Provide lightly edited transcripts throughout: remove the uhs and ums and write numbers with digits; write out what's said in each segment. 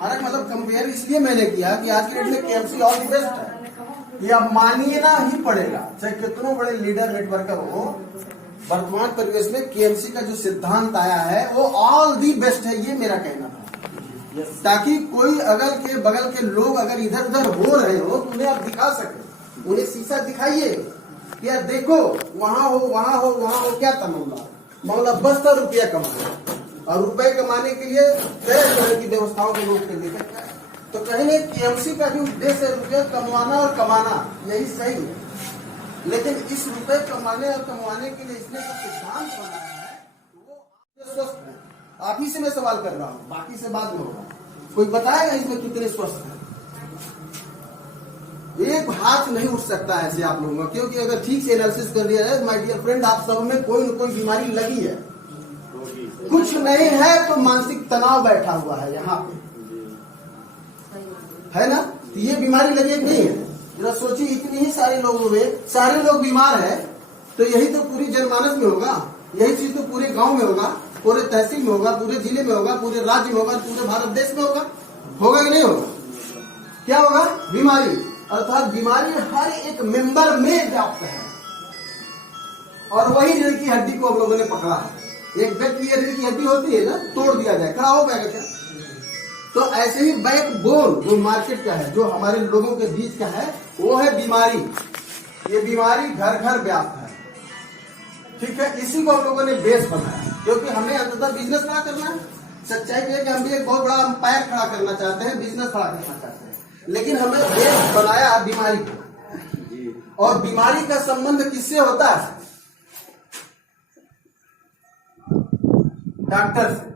हमारा मतलब कंपेयर इसलिए मैंने किया कि आज के डेट में केएमसी ऑल द बेस्ट है, ये अब मानिए ही पड़ेगा, चाहे कितनों बड़े लीडर नेटवर्कर हो। वर्तमान परिवेश में केएमसी का जो सिद्धांत आया है वो ऑल दी बेस्ट है, ये मेरा कहना था, ताकि कोई अगल के बगल के लोग अगर इधर उधर हो रहे हो तो उन्हें आप दिखा सके, उन्हें शीशा दिखाइए कि यार देखो वहां हो वहां हो वहां हो, क्या था मामला बस था रुपया कमाना, और रुपए कमाने के लिए तरह तरह की व्यवस्थाओं को लोग कर देते। तो कहेंगे केएमसी का ही उद्देश्य है रुपया कमाना और कमाना, यही सही है, लेकिन इस रुपए कमाने और कमाने के लिए इसने जो सिद्धांत बनाया है वो स्वस्थ है। आप ही से मैं सवाल कर रहा हूँ, बाकी से बाद में होगा, कोई बताएगा इसमें कितने स्वस्थ है? एक हाथ नहीं उठ सकता है ऐसे आप लोगों का, क्योंकि अगर ठीक से एनालिसिस कर लिया जाए माय डियर फ्रेंड, आप सब में कोई न कोई बीमारी लगी है, कुछ नहीं है तो मानसिक तनाव बैठा हुआ है यहाँ पे, है ना? तो ये बीमारी लगी नहीं है? जरा सोचिए, इतनी ही सारे लोगों में सारे लोग बीमार है, तो यही तो पूरी जनमानस में होगा, यही चीज तो पूरे गांव में होगा, पूरे तहसील में होगा, पूरे जिले में होगा, पूरे राज्य में होगा, पूरे भारत देश में होगा, होगा कि नहीं होगा? क्या होगा? बीमारी, अर्थात बीमारी हर एक मेंबर में व्याप्त है, और वही रीढ़ की हड्डी को हम लोगों ने पकड़ा है। एक व्यक्ति की रीढ़ की हड्डी होती है ना, तोड़ दिया जाए, खड़ा हो पाएगा क्या? तो ऐसे ही बैकबोन जो मार्केट का है, जो हमारे लोगों के बीच का है, वो है बीमारी। ये बीमारी घर घर व्याप्त है, ठीक है? इसी को हम लोगों ने बेस बनाया, क्योंकि हमें अंततः बिजनेस खड़ा करना है। सच्चाई ये है कि हम भी एक बहुत बड़ा अंपायर खड़ा करना चाहते हैं, बिजनेस खड़ा करना चाहते हैं, लेकिन हमें बेस बनाया बीमारी को। और बीमारी का संबंध किससे होता है? डॉक्टर से।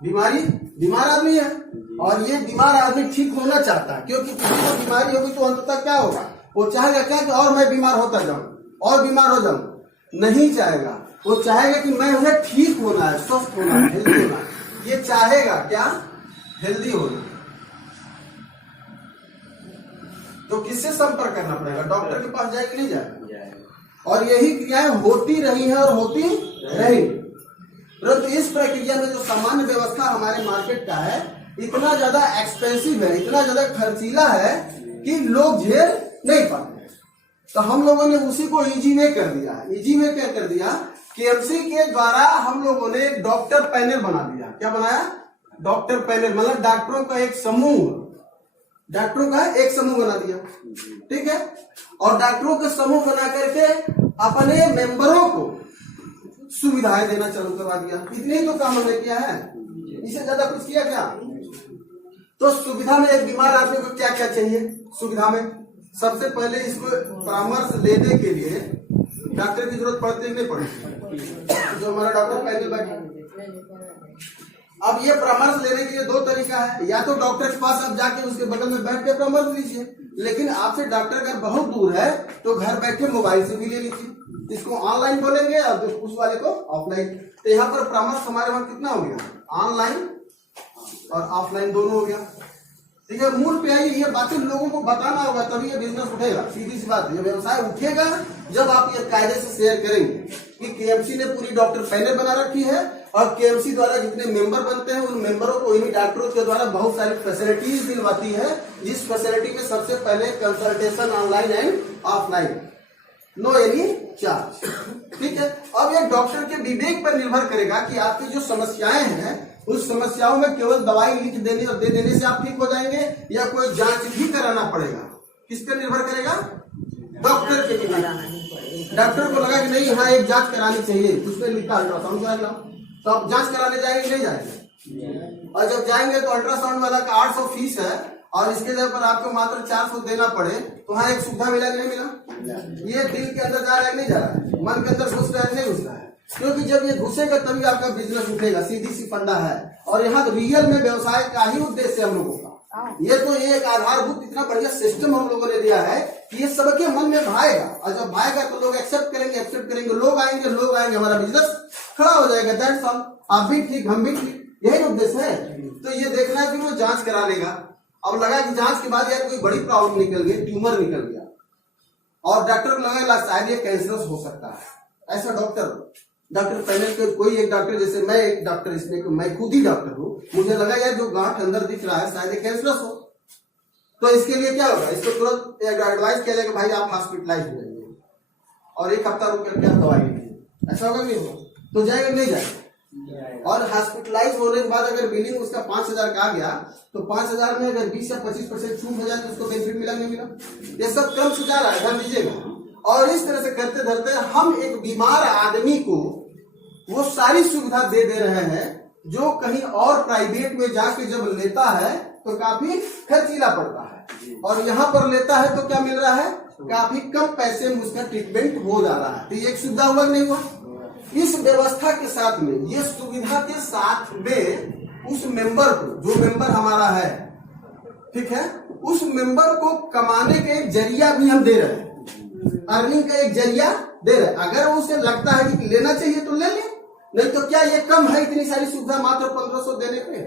बीमारी, बीमार आदमी है, और ये बीमार आदमी ठीक होना चाहता है, क्योंकि किसी को बीमारी होगी तो अंततः क्या होगा? वो चाहेगा क्या कि और मैं बीमार होता जाऊं और बीमार हो जाऊं? नहीं चाहेगा, वो चाहेगा कि मैं उन्हें ठीक होना है, स्वस्थ होना है, हेल्दी होना है। ये चाहेगा क्या? हेल्दी होना। तो किससे संपर्क करना पड़ेगा? डॉक्टर के पास जाएगी, नहीं जाएगा? और यही क्रियाएं होती रही है और होती रही, परंतु इस प्रक्रिया में जो सामान्य व्यवस्था हमारे मार्केट का है इतना ज्यादा एक्सपेंसिव है, इतना ज्यादा खर्चीला है कि लोग झेल नहीं पाते। तो हम लोगों ने उसी को इजी में कर दिया। इजी में क्या कर दिया? केएमसी के द्वारा हम लोगों ने डॉक्टर पैनल बना दिया। क्या बनाया? डॉक्टर पैनल, मतलब डॉक्टरों का एक समूह, डॉक्टरों का एक समूह बना दिया, ठीक है? और डॉक्टरों का समूह बना करके अपने मेंबरों को सुविधाएं देना चालू करवा दिया। इतने ही तो काम हमने किया है, इससे ज्यादा कुछ किया क्या? तो सुविधा में एक बीमार आदमी को क्या क्या चाहिए? सुविधा में सबसे पहले इसको परामर्श लेने के लिए डॉक्टर की जरूरत पड़ती है नहीं पड़ती? जो हमारा डॉक्टर पैनल बैठा, अब ये परामर्श लेने के लिए दो तरीका है, या तो डॉक्टर के पास आप जाके उसके बगल में बैठ के परामर्श लीजिए, लेकिन आपसे डॉक्टर अगर बहुत दूर है तो घर बैठे मोबाइल से भी ले लीजिए। इसको ऑनलाइन बोलेंगे और उस वाले को ऑफलाइन। तो यहाँ पर परामर्श हमारे वहां कितना हो गया? ऑनलाइन और ऑफलाइन दोनों हो गया, ठीक है? मूल पे आई ये बातें लोगों को बताना होगा, तभी ये बिजनेस उठेगा। सीधी सी बात, ये व्यवसाय उठेगा जब आप ये कायदे से शेयर करेंगे कि केएमसी ने पूरी डॉक्टर पैनल बना रखी है, और केएमसी द्वारा जितने मेंबर बनते हैं उन मेंबरों को इन्हीं डॉक्टरों के द्वारा बहुत सारी फैसिलिटीज दिलवाती है, जिस फैसिलिटी में सबसे पहले consultation online and offline, no any charge, ठीक है? अब ये डॉक्टर के विवेक पर निर्भर करेगा कि आपकी जो समस्याएं हैं उस समस्याओं में केवल दवाई लिख देने और दे देने से आप ठीक हो जाएंगे, या कोई जांच भी कराना पड़ेगा। किस पर निर्भर करेगा? डॉक्टर के विवेक। डॉक्टर को लगा कि नहीं यहाँ एक जांच करानी चाहिए, उसमें लिखा अल्ट्रासाउंड करा लो, तो आप जांच कराने जाएंगे नहीं जाएंगे? और जब जाएंगे तो अल्ट्रासाउंड वाला का 800 फीस है, और इसके जगह पर आपको मात्र 400 देना पड़े, तो वहाँ एक सुविधा मिला कि नहीं मिला? ये दिल के अंदर जा रहा है नहीं जा रहा है? मन के अंदर घुस रहा है नहीं घुस रहा है? क्योंकि जब ये घुसेगा तभी आपका बिजनेस उठेगा, सीधी सी फंडा है। और यहाँ तो रियल में व्यवसाय का ही उद्देश्य हम लोगों का, ये तो एक आधारभूत इतना बढ़िया सिस्टम हम लोगों ने दिया है कि ये सबके मन में भाएगा, और जब भाएगा तो लोग एक्सेप्ट करेंगे, लोग आएंगे, हमारा बिजनेस खड़ा हो जाएगा। That's all. आप भी ठीक, हम भी ठीक, यही उद्देश्य है। तो ये देखना है कि वो जांच करा लेगा। अब लगा कि जांच के बाद यार कोई बड़ी प्रॉब्लम निकल गई, ट्यूमर निकल गया, और डॉक्टर को लगा शायद ये कैंसरस हो सकता है, ऐसा डॉक्टर डॉक्टर पैनल के कोई एक डॉक्टर, जैसे मैं एक डॉक्टर, इसमें मैं खुद ही डॉक्टर हूँ, मुझे लगा यार जो गांठ अंदर दिख रहा है शायद कैंसरस हो, तो इसके लिए क्या होगा, इसको तुरंत एडवाइस किया जाएगा भाई आप हॉस्पिटलाइज हो जाइए और 1 हफ्ता रुक करके आप दवाई लीजिए। ऐसा होगा नहीं होगा? तो जाएगा नहीं जाएगा? और हॉस्पिटलाइज होने के बाद अगर बिलिंग उसका 5,000 का आ गया तो 5,000 में अगर 20 या 25% छूट हो जाए तो उसको बेनिफिट मिला नहीं मिला? ये सब क्रम से जा रहा है, ध्यान दीजिएगा। और इस तरह से करते धरते हम एक बीमार आदमी को वो सारी सुविधा दे रहे हैं जो कहीं और प्राइवेट में जाके जब लेता है तो काफी खर्चीला पड़ता है, और यहाँ पर लेता है तो क्या मिल रहा है, काफी कम पैसे में उसका ट्रीटमेंट हो जा रहा है। तो ये एक सुविधा हुआ नहीं हुआ? इस व्यवस्था के साथ में, ये सुविधा के साथ में उस मेंबर को, जो मेंबर हमारा है, ठीक है, उस मेंबर को कमाने का एक जरिया भी हम दे रहे हैं, अर्निंग का एक जरिया दे रहे हैं। अगर उसे लगता है कि लेना चाहिए तो ले ले, नहीं तो क्या ये कम है इतनी सारी सुविधा मात्र 1500 देने पे?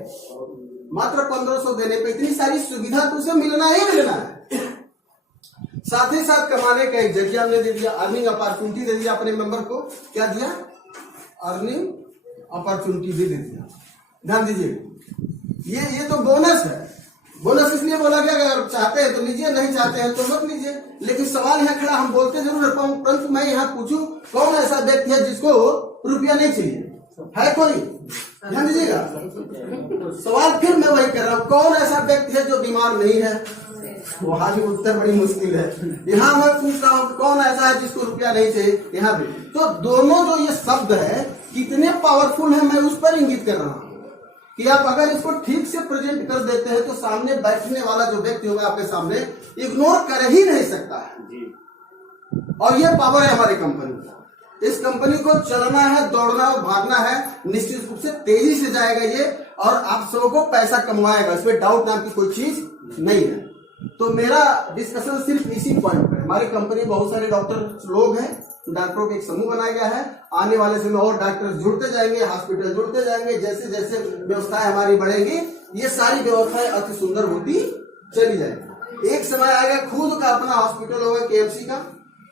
मात्र 1500 देने पे इतनी सारी सुविधा तो उसे मिलना ही मिलना है। साथ ही साथ कमाने का एक जरिया हमने दे दिया, अर्निंग अपॉर्चुनिटी दे दिया अपने मेंबर को। क्या दिया? अर्निंग अपॉर्चुनिटी भी दे दिया। ध्यान दीजिए, ये तो बोनस है। बोनस इसलिए बोला गया अगर चाहते हैं तो लीजिए, नहीं चाहते हैं तो मत लीजिए। लेकिन सवाल यहाँ खड़ा, हम बोलते जरूर रहता हूँ, परंतु मैं यहाँ पूछूं कौन ऐसा व्यक्ति है जिसको रुपया नहीं चाहिए? है कोई? ध्यान दीजिएगा, सवाल फिर मैं वही कर रहा हूँ, कौन ऐसा व्यक्ति है जो बीमार नहीं है? वहां भी उत्तर बड़ी मुश्किल है। यहाँ मैं पूछ रहा हूँ कौन ऐसा है जिसको रुपया नहीं चाहिए? यहाँ भी। तो दोनों जो ये शब्द है कितने पावरफुल है, मैं उस पर इंगित कर रहा हूँ कि आप अगर इसको ठीक से प्रेजेंट कर देते हैं तो सामने बैठने वाला जो व्यक्ति होगा आपके सामने इग्नोर कर ही नहीं सकता है। और ये पावर है हमारी कंपनी का। इस कंपनी को चलना है, दौड़ना और भागना है, निश्चित रूप से तेजी से जाएगा ये, और आप सबको पैसा कमवाएगा, इसमें डाउट नाम की कोई चीज नहीं है। तो मेरा डिस्कशन सिर्फ इसी पॉइंट पर। हमारी कंपनी बहुत सारे डॉक्टर लोग हैं, डॉक्टरों का एक समूह बनाया गया है। आने वाले समय और डॉक्टर जुड़ते जाएंगे, हॉस्पिटल जुड़ते जाएंगे, जैसे जैसे व्यवस्थाएं हमारी बढ़ेंगी ये सारी व्यवस्थाएं अति सुंदर होती चली जाएगी। एक समय आएगा खुद का अपना हॉस्पिटल होगा KMC का,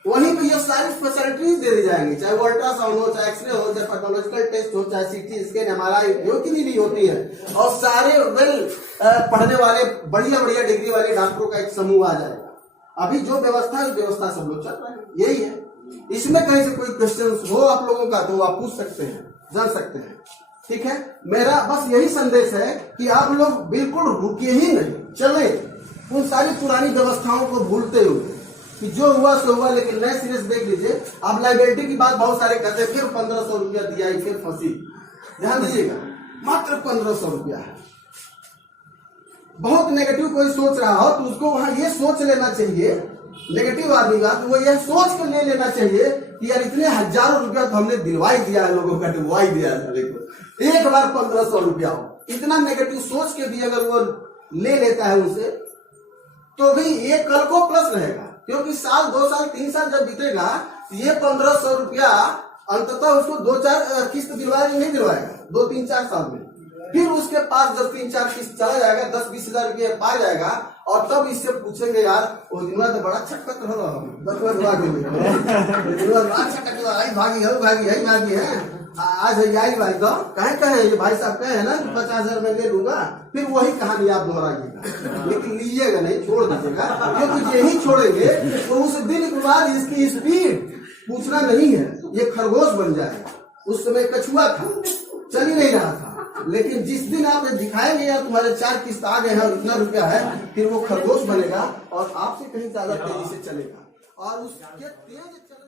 वहीं पे ये सारी फैसिलिटीज दे दी जाएंगी, चाहे वो अल्ट्रासाउंड हो, चाहे एक्सरे हो, चाहे पैथोलॉजिकल टेस्ट हो, चाहे CT स्कैन, MRI जो की भी होती है, और सारे वेल पढ़ने वाले बढ़िया बढ़िया डिग्री वाले डॉक्टरों का एक समूह आ जाएगा। अभी जो व्यवस्था है उस व्यवस्था सब लोग चल रहे हैं, यही है। इसमें कहीं से कोई क्वेश्चन हो आप लोगों का तो आप पूछ सकते हैं, जान सकते हैं, ठीक है। मेरा बस यही संदेश है कि आप लोग बिल्कुल रुकिए ही नहीं, चले उन सारी पुरानी व्यवस्थाओं को भूलते हुए कि जो हुआ सो हुआ, लेकिन नए सिरे से देख लीजिए। अब लाइबिलिटी की बात बहुत सारे करते हैं, फिर 1500 रुपया दिया, फिर फंसी। ध्यान दीजिएगा, मात्र 1500 रुपया है। बहुत नेगेटिव कोई सोच रहा हो तो उसको वहां ये सोच लेना चाहिए, नेगेटिव आदमी का, तो वो ये सोच कर ले लेना चाहिए कि यार इतने हजारों रुपया तो हमने दिलवाई दिया है, लोगों का डुबवाई दिया है, एक बार 1500 रुपया हो। इतना नेगेटिव सोच के भी अगर वो ले लेता है उसे, तो भी ये कल को प्लस रहेगा, क्योंकि साल 2 साल 3 साल जब बीतेगा ये 1500 रुपया अंततः उसको 2-4 किस्त दिलवाएगा, नहीं दिलवाएगा 2-3-4 साल में। फिर उसके पास जब 3-4 किस्त चला जाएगा, 10-20 हजार रुपया पा जाएगा, और तब इससे पूछेंगे यार वो दिन तो बड़ा छटपट रहा, भागी है आज आई भाई तो कहे ये भाई साहब कहे ना 50,000 में ले लूंगा, फिर वही कहानी आप दोहराइएगा, लेकिन लीजिएगा नहीं, छोड़ दीजिएगा, क्योंकि यही छोड़ेंगे तो उस दिन के बाद इसकी स्पीड पूछना नहीं है, ये खरगोश बन जाएगा। उस समय कछुआ था, चल ही नहीं रहा था, लेकिन जिस दिन आप दिखाएंगे यार तुम्हारे 4 किस्त आ गए हैं और इतना रुपया है, फिर वो खरगोश बनेगा और आपसे कहीं ज्यादा तेजी से चलेगा, और उसके तेज